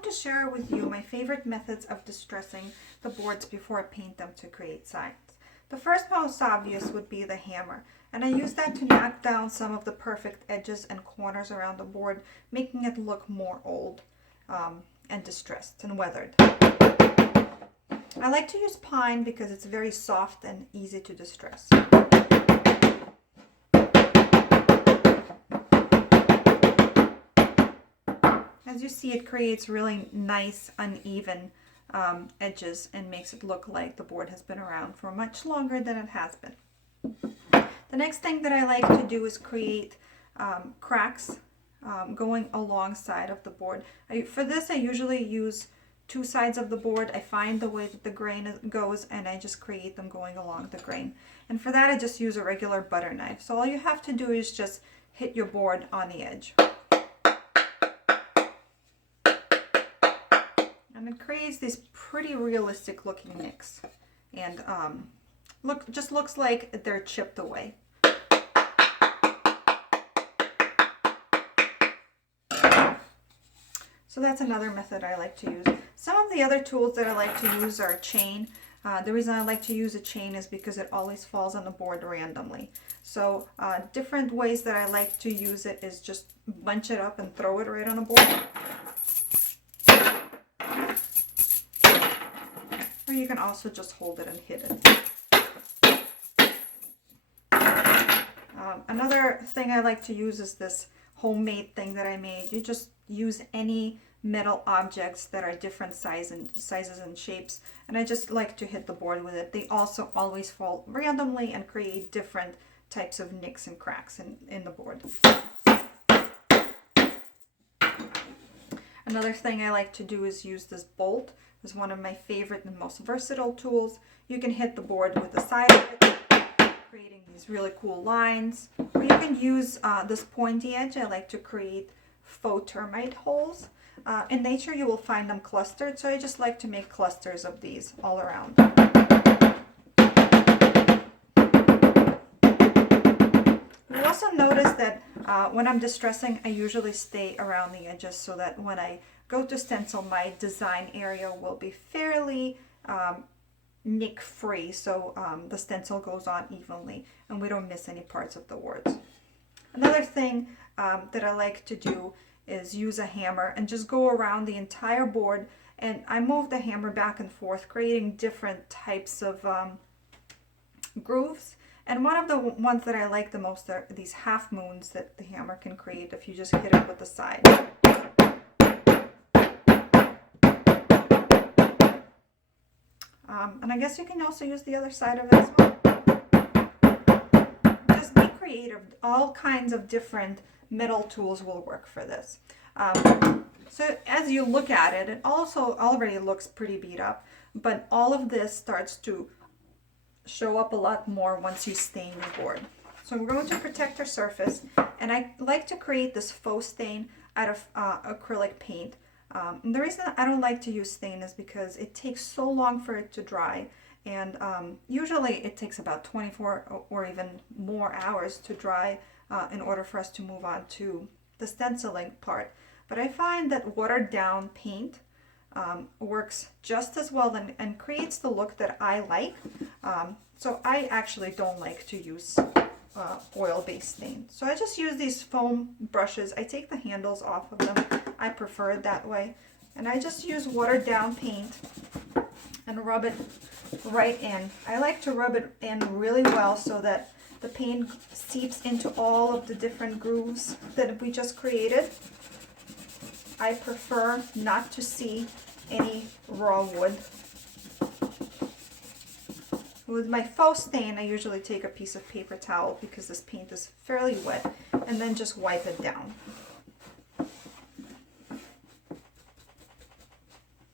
going to share with you my favorite methods of distressing the boards before I paint them to create signs. The first most obvious would be the hammer, and I use that to knock down some of the perfect edges and corners around the board, making it look more old and distressed and weathered. I like to use pine because it's very soft and easy to distress. As you see, it creates really nice, uneven edges and makes it look like the board has been around for much longer than it has been. The next thing that I like to do is create cracks going alongside of the board. For this, I usually use two sides of the board. I find the way that the grain goes and I just create them going along the grain. And for that, I just use a regular butter knife. So all you have to do is just hit your board on the edge. And it creates these pretty realistic looking nicks. And just looks like they're chipped away. So that's another method I like to use. Some of the other tools that I like to use are a chain. The reason I like to use a chain is because it always falls on the board randomly. So different ways that I like to use it is just bunch it up and throw it right on a board. Or you can also just hold it and hit it. Another thing I like to use is this homemade thing that I made. You just use any metal objects that are different sizes and shapes, and I just like to hit the board with it. They also always fall randomly and create different types of nicks and cracks in the board. Another thing I like to do is use this bolt. It's one of my favorite and most versatile tools. You can hit the board with the side of it, creating these really cool lines. Or you can use this pointy edge. I like to create faux termite holes. In nature, you will find them clustered, so I just like to make clusters of these all around. You'll also notice that when I'm distressing, I usually stay around the edges so that when I go to stencil, my design area will be fairly nick free, so the stencil goes on evenly and we don't miss any parts of the words. Another thing that I like to do is use a hammer and just go around the entire board, and I move the hammer back and forth, creating different types of grooves. And one of the ones that I like the most are these half moons that the hammer can create if you just hit it with the side. And I guess you can also use the other side of it as well. Just be creative. All kinds of different metal tools will work for this. So as you look at it, it also already looks pretty beat up, but all of this starts to show up a lot more once you stain your board. So we're going to protect our surface, and I like to create this faux stain out of acrylic paint. And the reason I don't like to use stain is because it takes so long for it to dry, and usually it takes about 24 or even more hours to dry in order for us to move on to the stenciling part. But I find that watered down paint works just as well and creates the look that I like. So I actually don't like to use oil-based stain. So I just use these foam brushes. I take the handles off of them. I prefer it that way. And I just use watered down paint and rub it right in. I like to rub it in really well so that the paint seeps into all of the different grooves that we just created. I prefer not to see any raw wood. With my faux stain, I usually take a piece of paper towel because this paint is fairly wet, and then just wipe it down.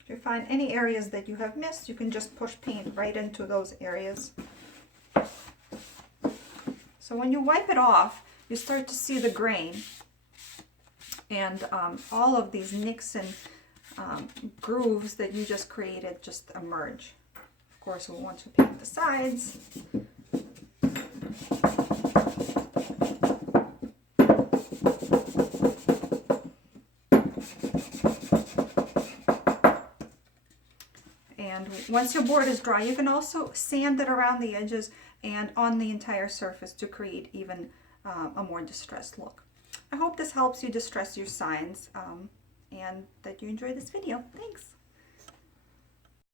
If you find any areas that you have missed, you can just push paint right into those areas. So when you wipe it off, you start to see the grain, and all of these nicks and grooves that you just created just emerge. Of course, we want to paint the sides. And once your board is dry, you can also sand it around the edges and on the entire surface to create even a more distressed look. I hope this helps you distress your signs and that you enjoy this video. Thanks.